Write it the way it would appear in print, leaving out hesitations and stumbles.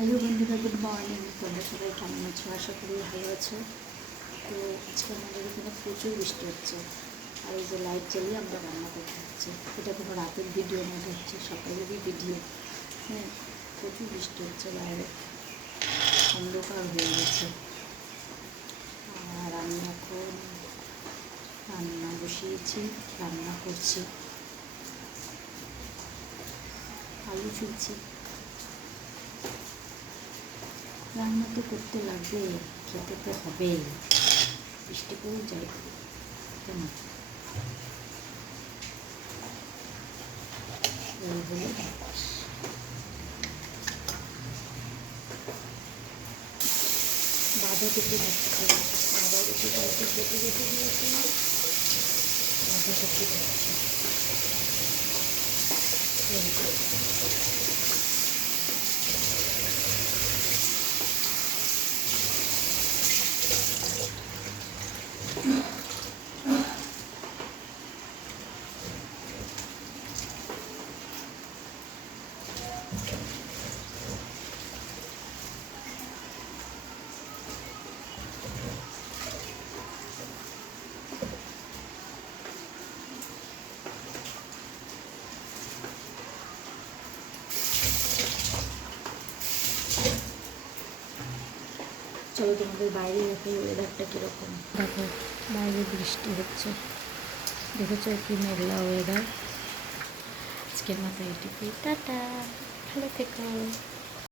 Hello বন্ধুরা, good morning. তোমরা সবাই কেমন আছো? আশা করি ভালো আছো। তো আজকে আমাদের এখানে প্রচুর বৃষ্টি হচ্ছে, আর এই যে লাইট জ্বালিয়ে আমরা রান্না করতে হচ্ছে। এটা কোনো রাতের ভিডিও না, হচ্ছে সকালেরই ভিডিও। হ্যাঁ, প্রচুর বৃষ্টি হচ্ছে, বাইরে অন্ধকার হয়ে গেছে। আর আমি এখন রান্না বসিয়েছি, রান্না করছি, আলু ছুলছি। রান্না তো করতে লাগবে, খেতে তো হবে, বৃষ্টি করেও যাই কেন। এই হলো বাঁধাকপি হচ্ছে, বাঁধাকপিটা একটু কেটে কেটে দিয়েছি, বাঁধাকপি হচ্ছে। চলো তোমাদের বাইরে রেখে ওয়েদারটা কীরকম দেখো। বাইরে বৃষ্টি হচ্ছে, দেখেছো কি মেঘলা ওয়েদার। আজকের মতো এটুকুই, টাটা, ভালো থেকো।